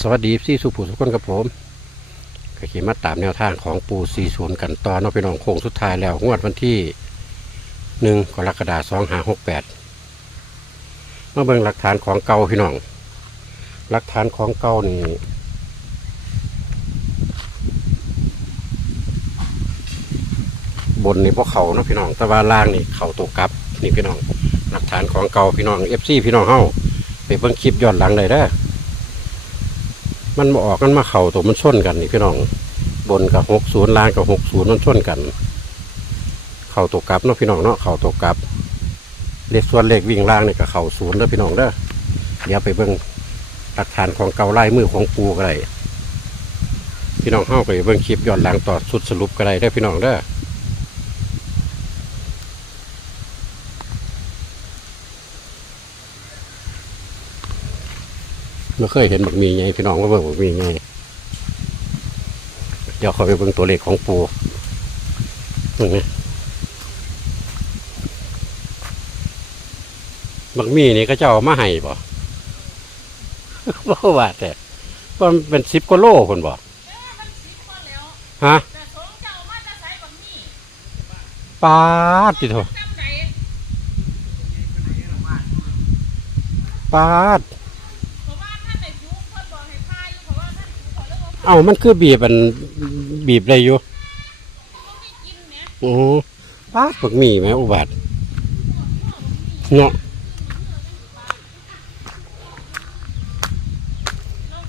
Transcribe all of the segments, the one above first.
สวัสดีซี่สุภูทุกคนกับผมก็ขี่มาตามแนวทางของปู40 กันต่อเนาะพี่น้องโค้งสุดท้ายแล้ว งวดวันที่หนึ่งกรกฎาคม2568มาเบิ่งหลักฐานของเก่าพี่น้อง หลักฐานของเก่านี่บนนี่พวกเขาเนาะพี่น้อง แต่ว่าล่างนี่เขาตัวกลับนี่พี่น้อง หลักฐานของเก่าพี่น้อง FC พี่น้องเฮาไปเบิ่งคลิปย้อนหลังเลยเด้อ มันมาออกกันมาเข่าตัวมันชนกันนี่พี่น้อง บนกับหกศูนย์ล่างกับหกศูนย์มันชนกัน เข่าตัวกลับเนาะพี่น้องเนาะเข่าตัวกลับ เลขส่วนเลขวิ่งล่างเนี่ยกับเข่าศูนย์เด้อพี่น้องเด้อเดี๋ยวไปเบิ่งหลักฐานของเก่าไล่มือของปูก็ได้พี่น้องเข้าไปเบิ่งคลิปย้อนหลังต่อสุดสรุปก็ได้เด้พี่น้องเด้อ ไม่เคยเห็นบักมีไงพี่น้องว่าเบิ่งบักมีไงเดี๋ยวเขาไปเบิ่งตัวเลขของปูนี่ไงบักมีนี่ก็จะเอามาให้บ่บ่ว่าแต่ว่ามันเป็นสิบกว่าโลคนบ่เออมันสิบกว่าแล้วฮะแต่สงเจ้ามาจะใส่บักนี่ปาดติโถจำใจปาด เรื่องว่าเอ้ามันคือบีบอันบีบได้อยู่องได้กินเนี่ยโอ้ปาดบักมีไหมอุบัติเนาะน้อง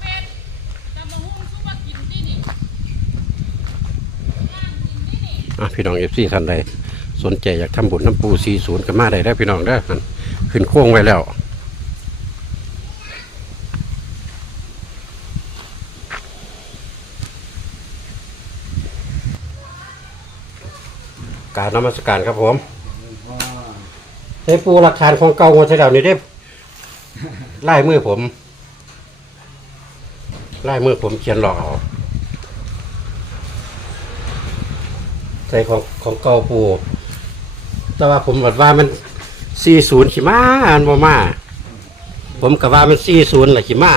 าะพี่น้องเอฟซีท่านใดสนใจอยากทำบุญน้ำปูซีศูนย์ก็มาได้ได้อพี่น้องได้ขึ้นโค้งไว้แล้ว กรารนมัสการครับผมในปูหลักฐานของเก่าของเสยดาวนี่ได้ไล่มือผมไล่มือผมเขียนหลอกเอาใส่ของของเก่าปูแต่ว่าผมบอกว่ามันสี่ศูนย์ขีมาอันบ่มา ผมกับว่ามันสี่ศูนย์แหละขีมา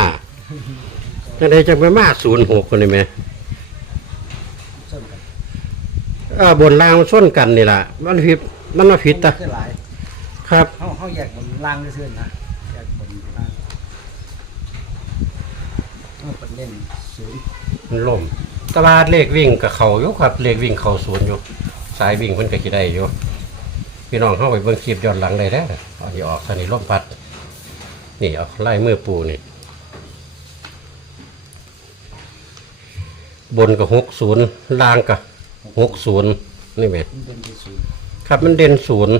จังไดจังไปมาศูนย์หกคนนี่ไหม เออบนล่างมันส้นกันนี่แหละมันผิดมันมาผิดตะคือหลายครับเขาเขาแยกบนล่างซื่อๆนะแยกบนล่างเขาเป็นเล่นศูนย์มันล่มแตลาดเลขวิ่งกับเขาอยู่ครับ เลขวิ่งเขาสวนอยู่สายวิ่งเพิ่นก็สิได้อยู่พี่น้องเข้าไปเบิ่งคลิปย้อนหลังได้เด้อเอาที่ออกสนิล่มพัด นี่เอาไล่มือปูนี่ บนกับหกศูนย์ล่างกับ หกศูนย์นี่ไหมมันเป็นที่ศูนย์ครับมันเด่นศูนย์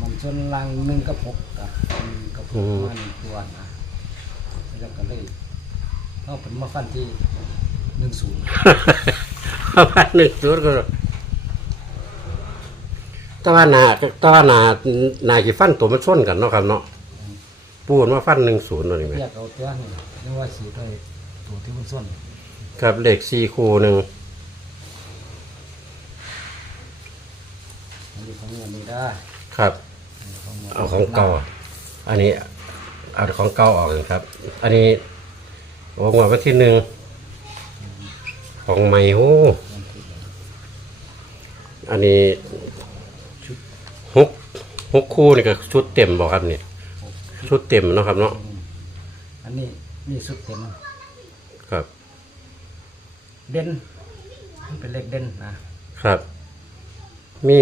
มันส่วนล่างหนึ่งกับหกกับหนึ่งกับหอืกมมาหนึ่งตัวนะแล้วก็เลยเขาเป็นมาฟันที่หนึ่งศูนย์ประมาณหนึ่งศูนย์ก็แตว่าหนาแตว่าหนาหนากี่ฟันตัวมันชนกันเนาะครับเนาะปูนว่าฟันหนึ่งศูนย์ตัวนี้ไหมแยกเอาตัวนี่เรียกว่าสีได้ตัวที่มันส่วนครับเลขสี่คูหนึ่ง นนี้ของเงินนี้ได้ครับ ของงินเอาของเก่า อันนี้เอาของเก่าออกเลยครับ อันนี้โอ้งวดวันที่หนึ่งของใหม่โอ้อันนี้หกหกคู่นี่ก็ชุดเต็มบอกครับนี่ชุดเต็มเนาะครับเนาะอันนี้นี่สุดเต็มครับ เด่นมันเป็นเลขเด่นนะครับ มี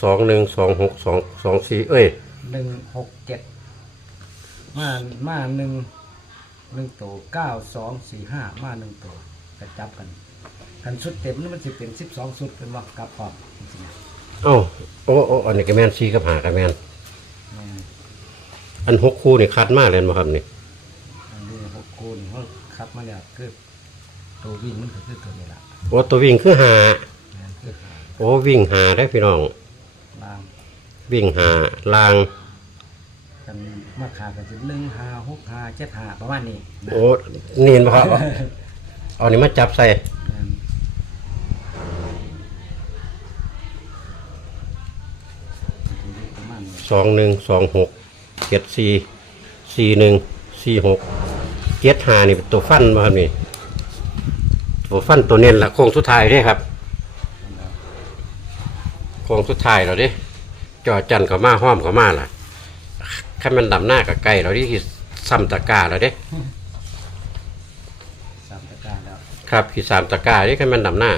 สองหนึ่งสองหกสองสองสี่เอ้ยหนึ่งหกเจ็ดมามาหนึ่งหนึ่งตัวเก้าสองสี่ห้ามาหนึ่งตัวกระจับกันกันชุดเต็มนี่มันจะเป็นสิบสองชุดเป็นว่ากลับพร้อมจริงๆนะเอ้าโอ้โอ้อันนี้ก็แมนซีกับหากับแมนแม่นอันหกคู่นี่คัดมากเลยมั้ครับนี่อันนี้หกคูณเขาคัดมาแล้วคือตัววิ่งมันก็คือตัวนี้ละโอ้ตัววิ่งคือหาแม่นคือหาโอ้วิ่งหาได้อพี่น้องล่าง วิ่งหาลาง กันมาขากันจะหนึ่งหาหกหาเจ็ดหาประมาณนี้นะโอ้เนียนปะครับ เอาเอานี่มาจับใส่แม่นประมาณนี้สองหนึ่งสองหกเจ็ดสี่สี่หนึ่งสี่หกเจ็ดหานี่เป็นตัวฟันมาครับนี่ตัวฟันตัวเน้นละโค้งสุดท้ายเด้ครับโค้งสุดท้ายเราเด้ จอจันเขามาห้อมเขามาล่ะขั้นมันดำหน้ากับไก่เราดิคือซ้ำตะกร้าเราเด้สามตะการแล้วครับคือสามตะกร้านี่ขั้นมันดำหน้า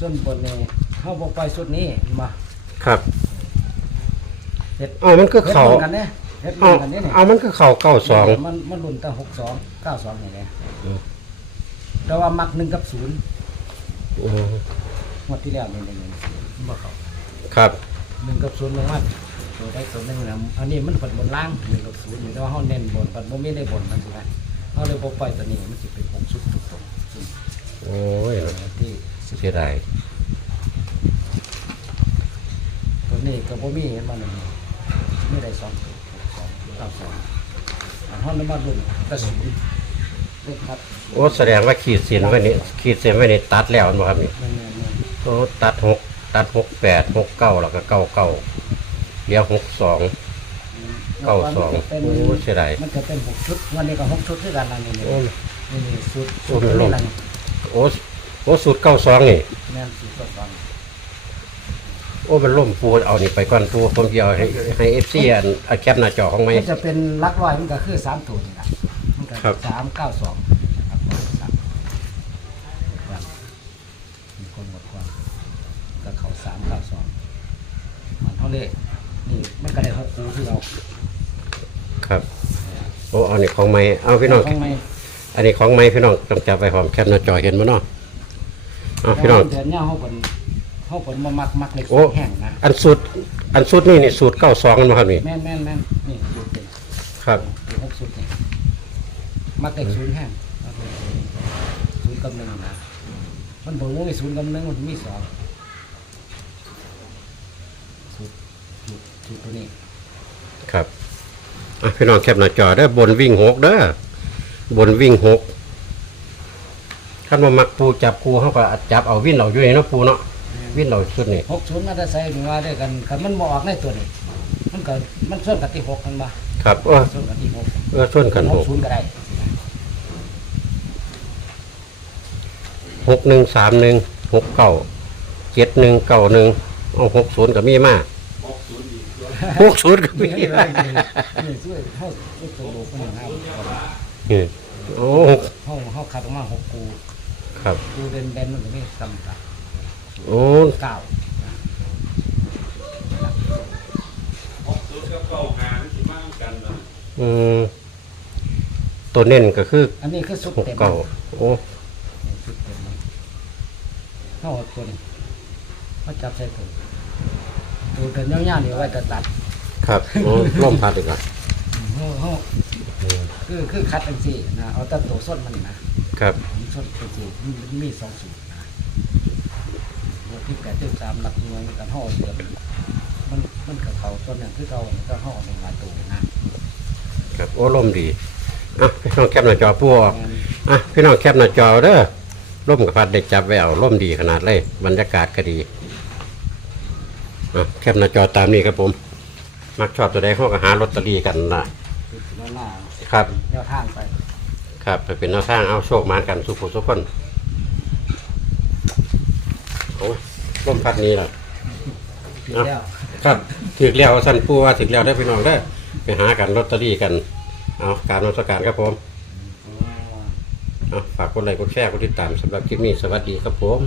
ส่วนบนนี่เขาบอกไปสุดนี้มาครับเฮ็ดอ๋อมันคือเขาฮ็ดหมือนกันเนี่ยเฮ็ดเหมืเอาอนกันเนี่ยเนี่ยเอามันคือเขาเก้าสองมันมันรุ่นตั้งหกสองเก้าสองอย่างเงี้ยอืมแต่ว่ามักหนึ่งกับศูนย์อืมงวดที่แล้วนี่นี่นี่ บ่เขาครับหนึ่งกับศูนย์ลงมาตัวได้ตัวหนึงนะอันนี้มันผลบนล่างหนึ่งกับศูนย์แต่ว่าเขาเน้นบนผลบ่มีในบนมันสินะเขาเลยบ่ปล่อยตัวนี้มันสิเป็นหกชุดถูกตรงโอ้ยที่เสียดายตัวนี้ก็บ่มีเห็นมันนี่ไม่ได้สองตัวหกสองเก้าสองอันเขาเลยมารุ่นกระสุนเลขครับโอ้แสดงว่าขีดเส้นไว้นี่ขีดเส้นไว้นี่ตัดแล้วมั้งครับนี่นั่นนั่นนั่นโอ้ตัดหก ตัดหกแปดหกเก้าแล้วก็เก้าเก้าเลี้ยวหกสองเก้าสองเป็นโอ้เสียดายมันจะเป็นหกชุดวันนี้ก็หกชุดด้วยกันนะนี่นี่โอ้นี่นี่สุดโอ้สุดมันลงนี่นะโอ้โอ้สูตรเก้าสองนี่แม่นสุดก็สองโอ้มันล่มปูเอานี่ไปก่อนปูผมจะเอาให้ให้เอฟซีอันอันแคปหน้าจอของไหมมันจะเป็นหลักร้อยมันก็คือสามตัวนี่แหละมันก็ครับสามเก้าสองนะครับสามครับมีคนหมดความก็เขาสามเก้าสองมันเท่าเลขนี่มันก็ได้หกคูที่เรา ครับโอ้เอานี่ของไหมเอาพี่น้องข้างในอันนี้ของไหมพี่น้องต้องจับไปพร้อมแคปหน้าจอเห็นมั้ยเนาะเอาพี่น้องเดือนเนี้ยเขาเป็นเขาเป็นมามักมักเล็กโอ้แห้งนะอันสูตรอันสูตรนี่นี่สูตรเก้าสองกันมาครับนี่แม่นแม่นแม่นนี่สูตรเป็นครับสูตรหกสูตรนี่มักเล็กศูนย์แห้งมักเลขศูนย์กับหนึ่งนะมันบอกว่าศูนย์กับหนึ่งมันมีสองสูตรสูตรสูตรตัวนี้ครับอะ พี่น้องแคปหน้าจอเด้อบนวิ่งหกเด้อบนวิ่งหกคันมามักปูจับปูเขาก็จับเอาวิ่นเอาอยู่นี่เนาะปูเนาะวิ่นเอาชุดนี่หกศูนย์มาได้ใส่ถึงว่าด้วยกันคันมันบออกในตัวนี้มันก็มันส่วนกับที่หกกันมาครับเออส่วนกับที่หกเออชนกันหหกกศูนย์ก็ได้หกหนึ่งสามหนึ่งหกเก้าเจ็ดหนึ่งเก้าหนึ่งเอาหกศูนย์ก็มีมา หกศูนย์ก็มีนี่มานี่ช่วยเขาช่วยตัวลูกคนหนึ่งครับนี่โอ้หกเขาเขาคัดออกมาหกกูครับ กูเด่นเด่นมันก็มีตำตาโอ้เก้าอืมตัวเน้นก็คืออันนี้คือสุดหกเต็มเก้าโอ้สุดเต็มมันเขาเอาตัวนี้มาจับใส่ตัว ตัวเดินย่างๆนี่ไว้จะตัดครับโอ้ร่มพัดดีกว่าเขาเขาคือคือคัดเป็นสี่นะเอาแต่ตัวส้นมันนะครับส้นเป็นสี่มันมีสองสูตรนะตัวที่แปดที่สามหลักหน่วยมันกับห่อเดิมมันมันกับเขาตัวหนึ่งคือเขาก็ห่อหนึ่งมาตัวนะครับโอ้ร่มดีอะพี่น้องแคปหน้าจอปูออกแม่นอะพี่น้องแคปหน้าจอเด้อร่มกับพัดเด็กจับไว้เอาร่มดีขนาดเลยบรรยากาศก็ดี อะแคปหน้าจอตามนี้ครับผม มักชอบตัวใดเขาก็หาลอตเตอรี่กันนะคือหน้าครับแนวทางไป ครับไปเป็นแนวทางเอาโชคมากันสุขสุขคนโอ้ยร่มพัดนี้แหละผิดแล้วครับถึกแล้วสั้นปูว่าถึกแล้วได้อพี่น้องได้อไปหากันลอตเตอรี่กัน เอาการนมัสการครับผมอ๋อเอาฝากกดไลค์กดแชร์กดติดตามสำหรับคลิปนี้สวัสดีครับผม